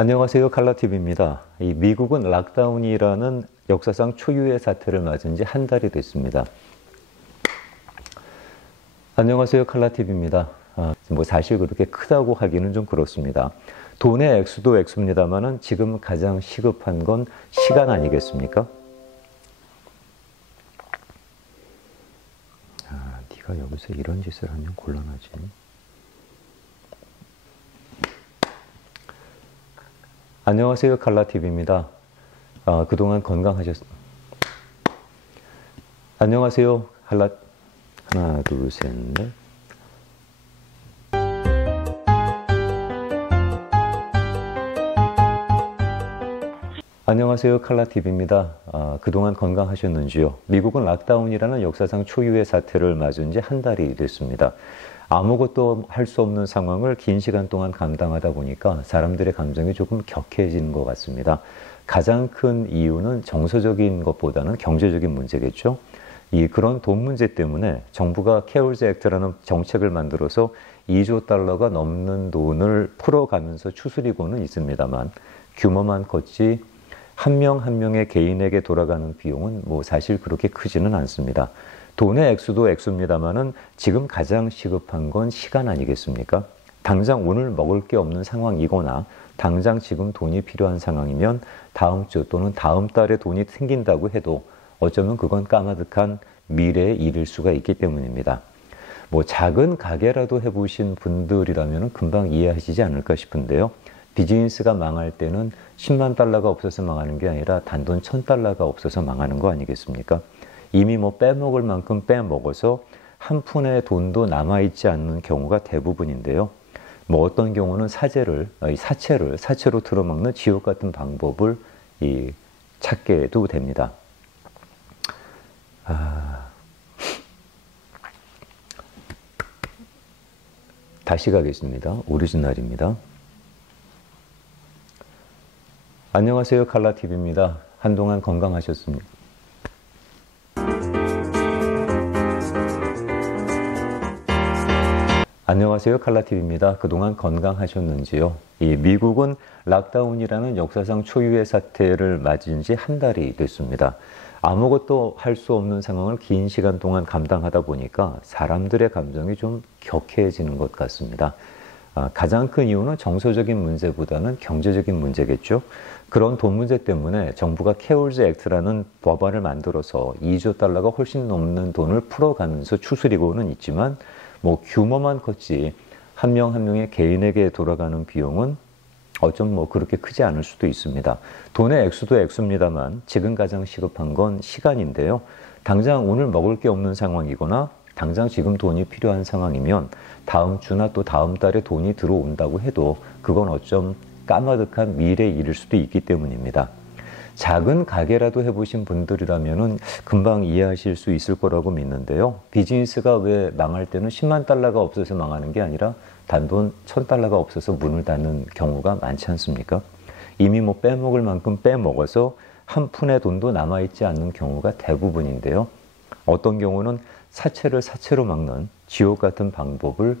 안녕하세요. 칼라TV입니다. 이 미국은 락다운이라는 역사상 초유의 사태를 맞은 지 한 달이 됐습니다. 안녕하세요. 칼라TV입니다. 사실 그렇게 크다고 하기는 좀 그렇습니다. 돈의 액수도 액수입니다만은 지금 가장 시급한 건 시간 아니겠습니까? 네가 여기서 이런 짓을 하면 곤란하지. 안녕하세요. 칼라TV입니다. 그동안 안녕하세요. 하나, 둘, 셋, 넷. 안녕하세요. 칼라TV입니다. 그동안 건강하셨는지요? 미국은 락다운이라는 역사상 초유의 사태를 맞은 지 한 달이 됐습니다. 아무것도 할 수 없는 상황을 긴 시간 동안 감당하다 보니까 사람들의 감정이 조금 격해지는 것 같습니다. 가장 큰 이유는 정서적인 것보다는 경제적인 문제겠죠. 그런 돈 문제 때문에 정부가 케어즈 액트라는 정책을 만들어서 2조 달러가 넘는 돈을 풀어가면서 추스리고는 있습니다만 규모만 컸지 한 명 한 명의 개인에게 돌아가는 비용은 사실 그렇게 크지는 않습니다. 돈의 액수도 액수입니다만은 지금 가장 시급한 건 시간 아니겠습니까? 당장 오늘 먹을 게 없는 상황이거나 당장 지금 돈이 필요한 상황이면 다음 주 또는 다음 달에 돈이 생긴다고 해도 어쩌면 그건 까마득한 미래의 일일 수가 있기 때문입니다. 작은 가게라도 해보신 분들이라면 금방 이해하시지 않을까 싶은데요. 비즈니스가 망할 때는 10만 달러가 없어서 망하는 게 아니라 단돈 1000달러가 없어서 망하는 거 아니겠습니까? 이미 빼먹을 만큼 빼먹어서 한 푼의 돈도 남아있지 않는 경우가 대부분인데요. 어떤 경우는 사채를 틀어막는 지옥 같은 방법을 찾게도 됩니다. 다시 가겠습니다. 오리지널입니다. 안녕하세요. 칼라TV입니다. 한동안 건강하셨습니까? 안녕하세요. 칼라TV입니다. 그동안 건강하셨는지요? 미국은 락다운이라는 역사상 초유의 사태를 맞은 지 한 달이 됐습니다. 아무것도 할 수 없는 상황을 긴 시간 동안 감당하다 보니까 사람들의 감정이 좀 격해지는 것 같습니다. 가장 큰 이유는 정서적인 문제보다는 경제적인 문제겠죠. 그런 돈 문제 때문에 정부가 케어즈 액트라는 법안을 만들어서 2조 달러가 훨씬 넘는 돈을 풀어가면서 추스리고는 있지만 규모만 컸지 한 명 한 명의 개인에게 돌아가는 비용은 어쩜 그렇게 크지 않을 수도 있습니다. 돈의 액수도 액수입니다만 지금 가장 시급한 건 시간인데요. 당장 오늘 먹을 게 없는 상황이거나 당장 지금 돈이 필요한 상황이면 다음 주나 또 다음 달에 돈이 들어온다고 해도 그건 어쩜 까마득한 미래의 일일 수도 있기 때문입니다. 작은 가게라도 해보신 분들이라면 금방 이해하실 수 있을 거라고 믿는데요. 비즈니스가 왜 망할 때는 10만 달러가 없어서 망하는 게 아니라 단돈 1000달러가 없어서 문을 닫는 경우가 많지 않습니까? 이미 빼먹을 만큼 빼먹어서 한 푼의 돈도 남아있지 않는 경우가 대부분인데요. 어떤 경우는 사채를 사채로 막는 지옥 같은 반복을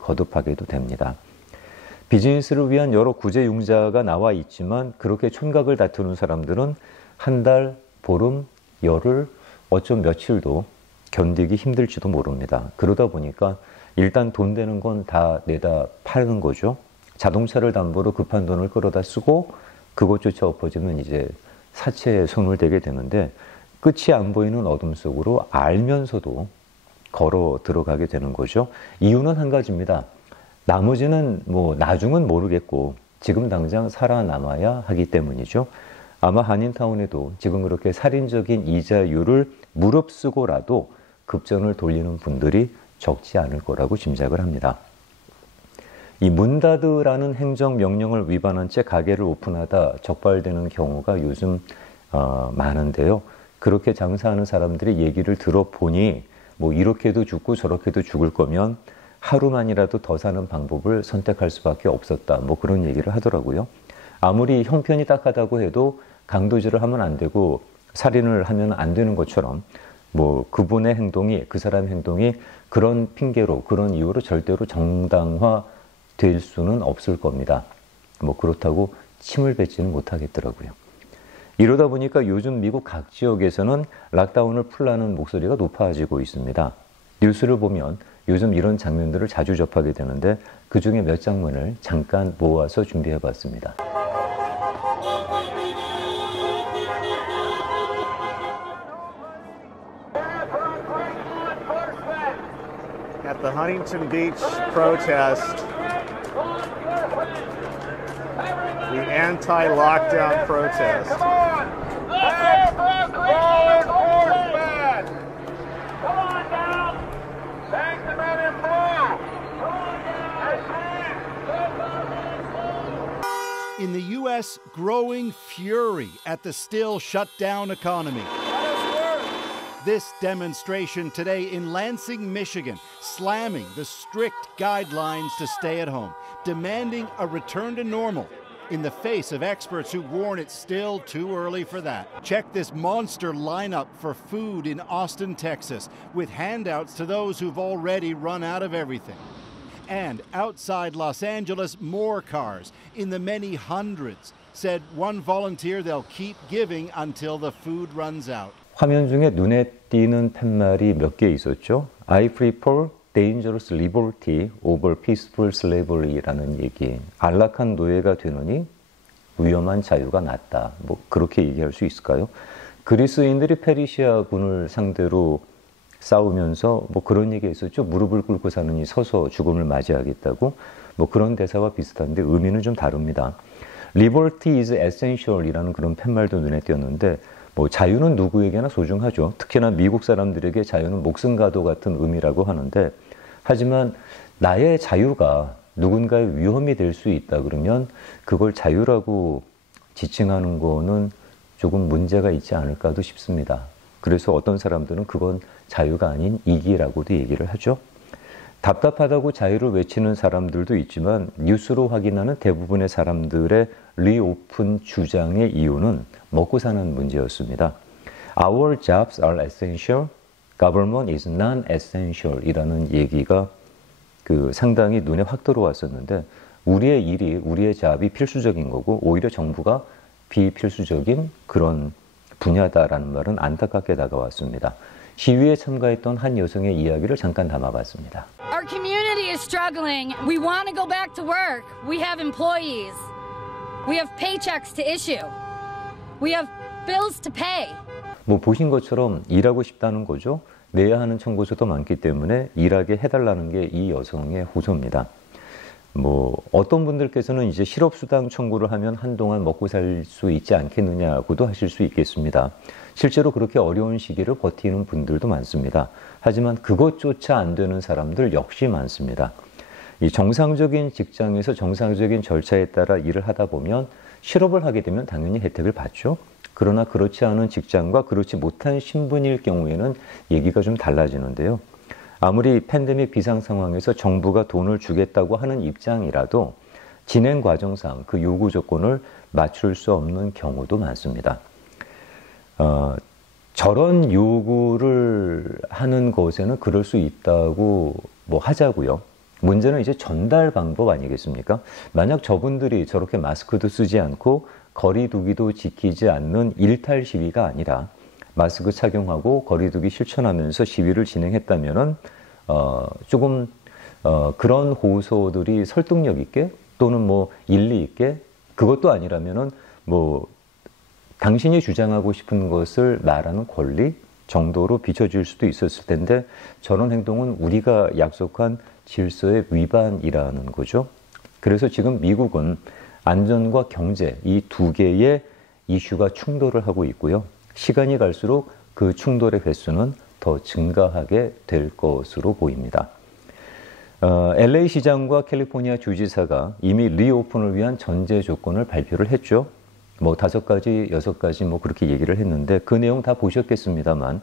거듭하게도 됩니다. 비즈니스를 위한 여러 구제융자가 나와 있지만 그렇게 촌각을 다투는 사람들은 한 달, 보름, 열흘, 어쩜 며칠도 견디기 힘들지도 모릅니다. 그러다 보니까 일단 돈 되는 건 다 내다 파는 거죠. 자동차를 담보로 급한 돈을 끌어다 쓰고 그것조차 엎어지면 이제 사채에 손을 대게 되는데 끝이 안 보이는 어둠 속으로 알면서도 걸어 들어가게 되는 거죠. 이유는 한 가지입니다. 나머지는 나중은 모르겠고 지금 당장 살아남아야 하기 때문이죠. 아마 한인타운에도 지금 그렇게 살인적인 이자율을 무릅쓰고라도 급전을 돌리는 분들이 적지 않을 거라고 짐작을 합니다. 문 닫으라는 행정명령을 위반한 채 가게를 오픈하다 적발되는 경우가 요즘 많은데요. 그렇게 장사하는 사람들의 얘기를 들어보니 이렇게도 죽고 저렇게도 죽을 거면 하루만이라도 더 사는 방법을 선택할 수밖에 없었다. 그런 얘기를 하더라고요. 아무리 형편이 딱하다고 해도 강도질을 하면 안 되고 살인을 하면 안 되는 것처럼 그분의 행동이, 그 사람의 행동이 그런 핑계로, 그런 이유로 절대로 정당화 될 수는 없을 겁니다. 뭐 그렇다고 침을 뱉지는 못하겠더라고요. 이러다 보니까 요즘 미국 각 지역에서는 락다운을 풀라는 목소리가 높아지고 있습니다. 뉴스를 보면 요즘 이런 장면들을 자주 접하게 되는데 그 중에 몇 장면을 잠깐 모아서 준비해 봤습니다. At the Huntington Beach protest, the anti-lockdown protest. In the U.S., growing fury at the still shut down economy. This demonstration today in Lansing, Michigan, slamming the strict guidelines to stay at home, demanding a return to normal in the face of experts who warn it's still too early for that. Check this monster lineup for food in Austin, Texas, with handouts to those who've already run out of everything. And outside Los Angeles, more cars in the many hundreds. Said one volunteer they'll keep giving until the food runs out. 화면 중에 눈에 띄는 팻말이 몇 개 있었죠. I prefer dangerous liberty over peaceful slavery라는 얘기. 안락한 노예가 되느니 위험한 자유가 낫다. 뭐 그렇게 얘기할 수 있을까요? 그리스인들이 페르시아군을 상대로 싸우면서 뭐 그런 얘기 있었죠. 무릎을 꿇고 사느니 서서 죽음을 맞이하겠다고. 뭐 그런 대사와 비슷한데 의미는 좀 다릅니다. Liberty is essential이라는 그런 팻말도 눈에 띄었는데 뭐 자유는 누구에게나 소중하죠. 특히나 미국 사람들에게 자유는 목숨과도 같은 의미라고 하는데 하지만 나의 자유가 누군가의 위험이 될 수 있다 그러면 그걸 자유라고 지칭하는 거는 조금 문제가 있지 않을까도 싶습니다. 그래서 어떤 사람들은 그건 자유가 아닌 이기라고도 얘기를 하죠. 답답하다고 자유를 외치는 사람들도 있지만 뉴스로 확인하는 대부분의 사람들의 리오픈 주장의 이유는 먹고 사는 문제였습니다. Our jobs are essential, government is non-essential 이라는 얘기가 상당히 눈에 확 들어왔었는데 우리의 일이, 우리의 잡이 필수적인 거고 오히려 정부가 비필수적인 그런 분야다라는 말은 안타깝게 다가왔습니다. 시위에 참가했던 한 여성의 이야기를 잠깐 담아봤습니다. Our community is struggling. We want to go back to work. We have employees. We have paychecks to issue. We have bills to pay. 뭐 보신 것처럼 일하고 싶다는 거죠. 내야 하는 청구서도 많기 때문에 일하게 해달라는 게 이 여성의 호소입니다. 뭐 어떤 분들께서는 이제 실업수당 청구를 하면 한동안 먹고 살 수 있지 않겠느냐고도 하실 수 있겠습니다. 실제로 그렇게 어려운 시기를 버티는 분들도 많습니다. 하지만 그것조차 안 되는 사람들 역시 많습니다. 이 정상적인 직장에서 정상적인 절차에 따라 일을 하다 보면 실업을 하게 되면 당연히 혜택을 받죠. 그러나 그렇지 않은 직장과 그렇지 못한 신분일 경우에는 얘기가 좀 달라지는데요. 아무리 팬데믹 비상 상황에서 정부가 돈을 주겠다고 하는 입장이라도 진행 과정상 그 요구 조건을 맞출 수 없는 경우도 많습니다. 저런 요구를 하는 것에는 그럴 수 있다고 뭐 하자고요. 문제는 이제 전달 방법 아니겠습니까? 만약 저분들이 저렇게 마스크도 쓰지 않고 거리 두기도 지키지 않는 일탈 시위가 아니라 마스크 착용하고 거리 두기 실천하면서 시위를 진행했다면은 조금 그런 호소들이 설득력 있게 또는 뭐 일리 있게 그것도 아니라면은 뭐 당신이 주장하고 싶은 것을 말하는 권리 정도로 비춰질 수도 있었을 텐데 저런 행동은 우리가 약속한 질서의 위반이라는 거죠. 그래서 지금 미국은 안전과 경제 이 두 개의 이슈가 충돌을 하고 있고요. 시간이 갈수록 그 충돌의 횟수는 더 증가하게 될 것으로 보입니다. LA 시장과 캘리포니아 주지사가 이미 리오픈을 위한 전제 조건을 발표를 했죠. 뭐 5가지, 6가지 뭐 그렇게 얘기를 했는데 그 내용 다 보셨겠습니다만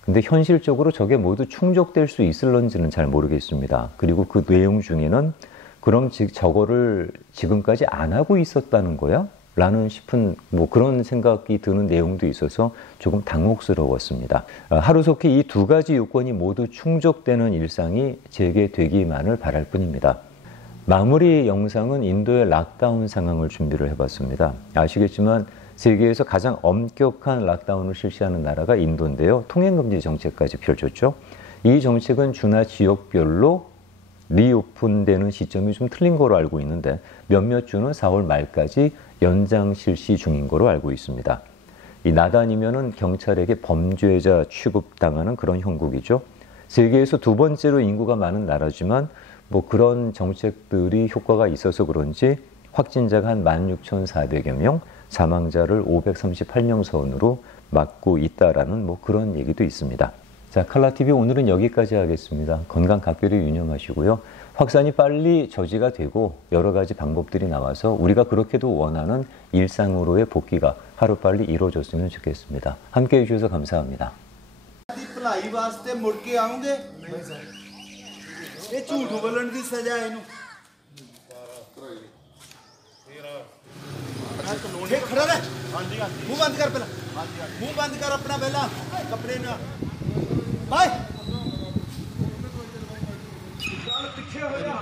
근데 현실적으로 저게 모두 충족될 수 있을런지는 잘 모르겠습니다. 그리고 그 내용 중에는 그럼 저거를 지금까지 안 하고 있었다는 거야? 라는 싶은 뭐 그런 생각이 드는 내용도 있어서 조금 당혹스러웠습니다. 하루속히 이 2가지 요건이 모두 충족되는 일상이 재개되기만을 바랄 뿐입니다. 마무리 영상은 인도의 락다운 상황을 준비를 해봤습니다. 아시겠지만 세계에서 가장 엄격한 락다운을 실시하는 나라가 인도인데요. 통행금지 정책까지 펼쳤죠. 이 정책은 주나 지역별로 리오픈되는 시점이 좀 틀린 거로 알고 있는데 몇몇 주는 4월 말까지 연장 실시 중인 거로 알고 있습니다. 이 나단이면은 경찰에게 범죄자 취급당하는 그런 형국이죠. 세계에서 두 번째로 인구가 많은 나라지만 뭐 그런 정책들이 효과가 있어서 그런지 확진자가 한 16,400여 명, 사망자를 538명 선으로 막고 있다라는 뭐 그런 얘기도 있습니다. 자, 칼라TV 오늘은 여기까지 하겠습니다. 건강 각별히 유념하시고요. 확산이 빨리 저지가 되고 여러 가지 방법들이 나와서 우리가 그렇게도 원하는 일상으로의 복귀가 하루빨리 이루어졌으면 좋겠습니다. 함께해 주셔서 감사합니다. ਭਲਾਈ ਵਾਸਤੇ ਮੁੜ ਕੇ ਆਉਂਗੇ ਇਹ ਝੂਠ ਬੋਲਣ ਦੀ ਸਜ਼ਾ ਇਹਨੂੰ ਇਹ ਖੜਾ ਰਹਿ ਮੂੰਹ ਬੰਦ ਕਰ ਪਹਿਲਾਂ ਮੂੰਹ ਬੰਦ ਕਰ ਆਪਣਾ ਪਹਿਲਾਂ ਕੱਪੜੇ ਨਾਲ ਬਾਏ ਚੱਲ ਪਿੱਛੇ ਹੋ ਜਾ